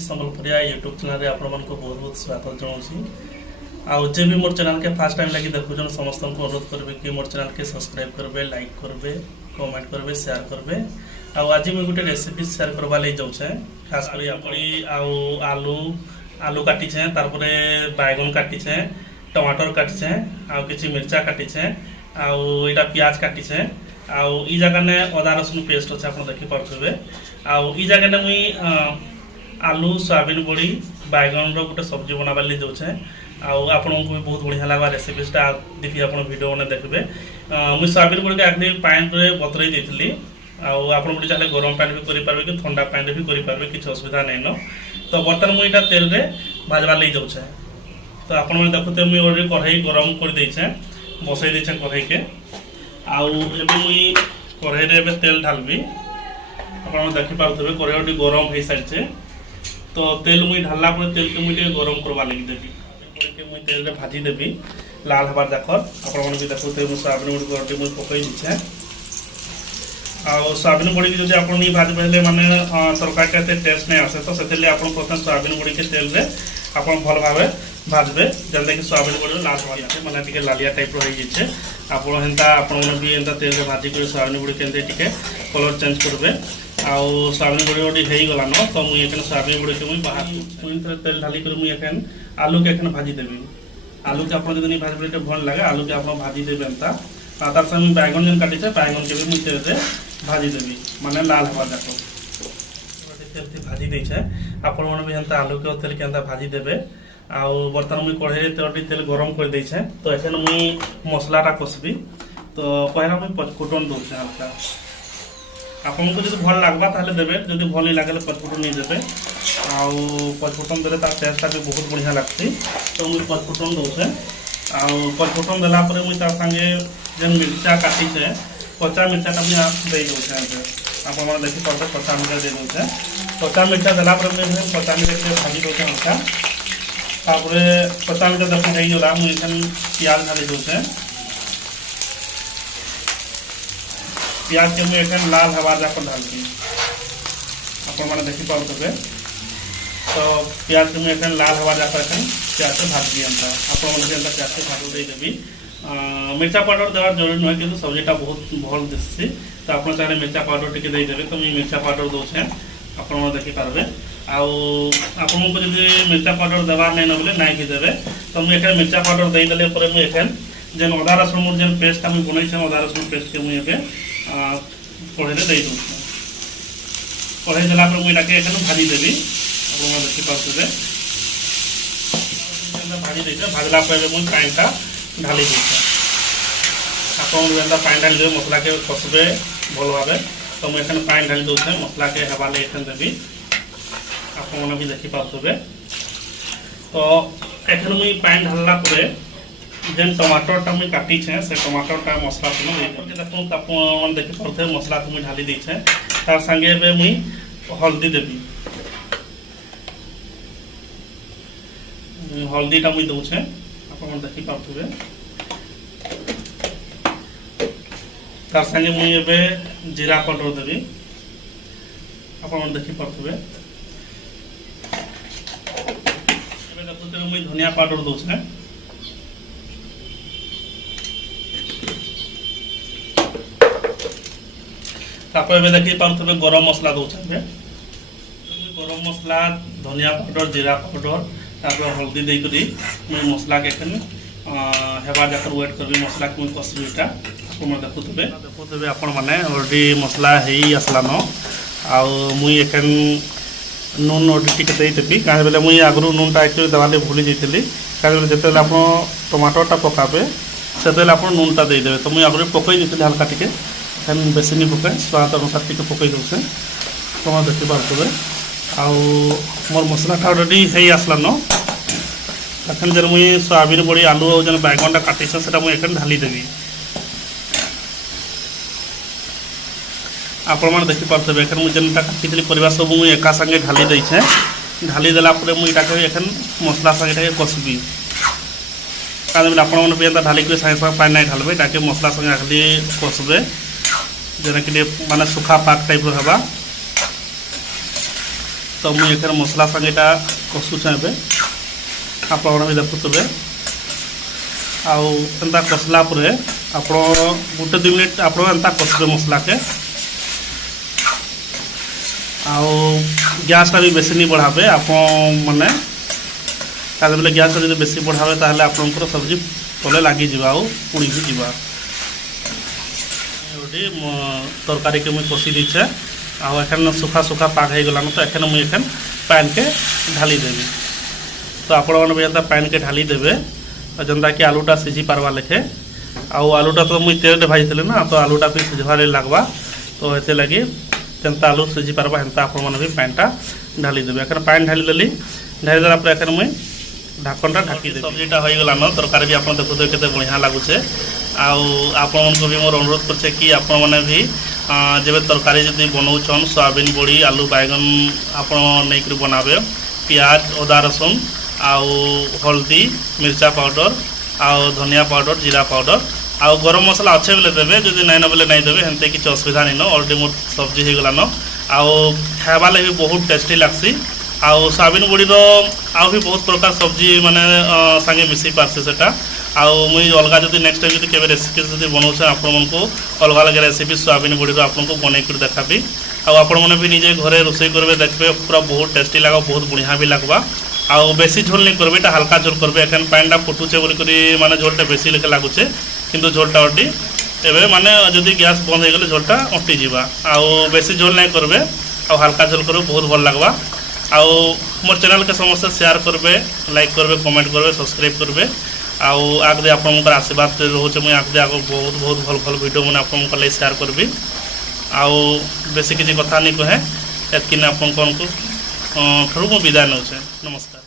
संबलपुरिया YouTube channel रे आपण को बहुत बहुत स्वागत जनाऊँ। आउ जे भी मोर चैनल के फर्स्ट टाइम लगी देखुन समस्त को अनुरोध करबे कि मोर चैनल के सब्सक्राइब करबे, लाइक करबे, कमेंट करबे, शेयर करबे। आउ आज मैं गोटे रेसिपी शेयर करवा ले जाऊँ। खास कर आउ आलू आलू काटी छे, तारपरे बैगन काटी छे, टमाटर काटी छे, आउ किछि मिर्चा काटी छे, आउ इटा प्याज काटी छे, आउ ई जगह ने अदा रसुन पेस्ट अच्छे आप देखी पारे। आउ ई जगह ने मुई आलू सोयाबीन बड़ी बैगन गोटे सब्जी बनाबार लिए जाऊे। आपको भी बहुत बढ़िया लगा रेसिपीटा देखिए आप वीडियो मैंने देखिए। मुझे सोयाबीन बड़ी एक्चुअली पानी में बतरई देती। आप चाहिए गरम पानी भी करेंगे कि ठंडा पानी भी करेंगे, किसी असुविधा नहीं न। तो बर्तमान मुझे तेल में भाजबार ले जाऊे। तो आप देखते मुझे ऑलरेडी कढ़ाई गरम कर देचे, बसई देचे कढ़ाई के। आउ मुई कढ़ाई रे तेल ढालबी। आप देखिपे कढ़ाई गरम हो सारी। तो तेल मुई ढाला पर तेल के मुझे गरम करवा लगी देवी। मुझे तेल में भाजी देवी लाल हबार जाकर। आपण भी देखते मुझे सोयाबीन बड़ी मुझे पकई दीचे। आउ सोयाबीन बड़ी की जो आप नहीं भाज पहले माने तरकारी का टेस्ट नहीं आसे। तो से प्रथम सोयाबीन बड़ी के तेल में आप भल भाव भाजबे जल्दी कि सोयाबीन बड़ी लाल हवा जाए मैंने टी लालिया टाइप रही। आपने भी एंता तेल में भाजी कर सोयाबीन बड़ी के कलर चेंज करेंगे। आउ सोयाबीन बड़ी बड़ी हो गला न। तो मुझे सोयाबीन बड़ी के मुझे बाहर पुणी तेल ढाली कर मुझे आलू के भाजी देवी। आलू के आप नहीं भाजबे भल लगे आलू के आप भाजी देवे एंता। तार संग बैगन जेन काटी बैगन के भी मुझे तेल में भाजी देवी माने लाल हवा जाक तेल भाजी देछे। आपण भी एंता आलू के तेल के भाजी देवे। आउ बर्तमान मुझे कढ़ाई तेल गरम कर देछे। तो एखन मुई मसलाटा कसबी। तो पहला मुझे पचफुटन दूचे हल्का। आपको जो भल लगवा ताले देवे, जो भल नहीं लगे पचफुटन नहीं देवे। आउ पचफुटन देले तार टेस्टा भी बहुत बढ़िया लगती। तो मुझे पचफुटन दूचे। आउ पचफुटन देला पर मुझे तार संगे जेन मिर्चा काटी है कच्चा मिर्चाटा मुझे दे दूचे। आप देखी पारे कच्चा मिर्चा दे दूचे। कच्चा मिर्चा देला पर मुझे कच्चा मिर्चा भाजी दूचे हल्का। तापर कच्चा मिर्चा देखो होगा मुझे प्याज ढाली दूचे। प्याज के मुझे एक लाल हवा जाकर ढालती आप देखी पारे। तो प्याज के मुझे एक लाल हवा जाकर प्याज से भाजी एंता आप प्याज से भाजी दे देवी। मिर्चा पाउडर देवार जरूरी नुहे कि सब्जीटा बहुत भल दिशे। तो आप चाहे मिर्चा पाउडर टी देदेवे। तो मुझे मिर्चा पाउडर दूचे आप देखिपारे। आपको जो मिर्चा पाउडर देवार नहीं न बोले नहीं भी देवे। तो मुझे मिर्चा पाउडर देदेले मुझे जेन अदा रसुण मोर जेन पेस्ट मुझे बनई अदा रसुण पेस्ट के मुझे कढ़ाई दे दूँ। कढ़ाई देला मुझे भाजी देवी। आप देखिपारे भाजी देते भाजला मुझे पानीटा ढाली देते। आप पानी ढाली देवे मसला के कसबे भल भाव। तो मुझे पानी ढाली दूसरे मसला के हवाले देवी। आप भी देखिपारे। तो एखन मुझे पानी ढालला जेन टमाटरटा मुझे काटी से टमाटरटा मसला देखो देखिपारे मसला मुझे ढाली देछे। तार संगे मुई हल्दी देवी। हल्दीटा मुझे दूचे आप देखिपारे। तार संगे मुझे जीरा पाउडर देवी। आप देखिपारे देखते मुझे धनिया पाउडर दूचे। देखिपारे गरम मसला दूचे। गरम मसला धनिया पाउडर जीरा पाउडर तापर हल्दी देकर मुझे मसला के हेबार जाकर वेट करी मसला के कसबीटा आप देखुवे आपण मैंने ऑलरेडी मसला हो आसला न। मुई एखन नून ऑलरेडी टी देवी कहीं मुझे आगु नूनटा एक्चुअली देवाले भूली जाती। कहीं जो आप टमाटरटा पकाबे से आप नूनटा देदेवे। तो मुझे आगु पकई देती हल्का टी बेस नहीं पकाए स्वाद अनुसार टी पकई दूसरे। तो देखिपारे मोर मसलाटा ऑलरेडी हो आसला न। एखन जो मुझे सोयाबीन बड़ी आलू और जो बैगनटा काटी से मुझे ढाली देवी। आपण देखिपारे एखन मुझे जेनटा काटी परिवार सब मुझे एका संगे ढाली देछे। ढाली देला मुझे एखन मसला संगे कसबी। कारण आपण भी एंता ढाली सागे सागे पानी नहीं ढालबे ताकि मसला संगे खाली कसबे जेना कि माने सुखा पाक टाइप हवा। तो मुझे एखे मसला संगे कषुचे ए आपण भी देखुवे आंता कसला आप गोटे 2 मिनट आप कसबे मसला के गैस भी बेसी नहीं बढ़ावे आप मैंने बेले गैस जो बेसी बढ़ावे ताहले आपंकर सब्जी तले लगी पुड़ी भी जावा तरकारी के मुझे कषि दीचे आखन सुखा सुखा पाग हो गलान तो एखन मुझे एखन पैन के ढाली देवी तो आपण मैंने भी एंता पैन के ढाली देवे जनता कि आलूटा सीझी पार्बा लेखे आलूटा तो मुझे तेल भाजी ना तो आलूटा भी सीझबार लगवा तो ये लगी जेनता आलू सीझी पार्बा हेन्ता आपण मैंने भी पैनटा ढाली देवे एखन पैन ढाली देली ढाली देला एखन मुझे ढाकनटा ढाकी देवी सब्जीटा हो गलान तरकारी भी आप देखुए के बढ़िया लगुचे आपण को भी मोर अनुरोध करछे कि आपण मैंने भी जब तरकारी जब बनाऊन सोयाबीन बड़ी आलू बैगन आप नहीं बनावे प्याज अदा रसुन आउ हल्दी मिर्चा पाउडर आउ धनिया पाउडर जीरा पाउडर आउ गरम मसला अच्छे बेले देवे जब नहीं ना बेले नहीं देवे हेन्ते किसी असुविधा नहीं न अलरेडी मोर सब्जी हो गलान आउ खाइबा भी बहुत टेस्टी लगसी आउ सोयाबीन बड़ी आउ भी बहुत प्रकार सब्जी माने संगे मिसी पार्सी सेटा आउ मुई अलग जब नेक्स्ट टाइम जब केवे रेसिपी जब बनाऊे आपण को अलग अलग रेसिपी सोयाबीन बड़ी आपको बनई कर देखाबी आपण मैंने भी निजे घरे रोषे करेंगे देखते पूरा बहुत टेस्टी लगा बहुत बढ़िया भी लगवा आउ बेसी झोल नहीं करेंगे एटा हल्का झोल करेंगे एखन पैनटा फुटुचे बोलिकी माने झोलटा बेसी लेखे लगुचे किंतु झोलटा अटी एवं माने जदि गैस बंद हो गले झोलटा अटी जावा आउ बेसी झोल नहीं करेंगे आउ हल्का झोल करेंगे बहुत भल लगवा आउ मोर चैनल के समस्त शेयर करेंगे लाइक करेंगे कमेंट करेंगे सब्सक्राइब करेंगे आगे आपंकर आशीर्वाद रोचे मुझे आगे आगे बहुत बहुत भल भल वीडियो मैंने आपंकर शेयर करी आउ बेसी किसी कथा नहीं कहे एतकिन आपको विदाय नौचे नमस्कार।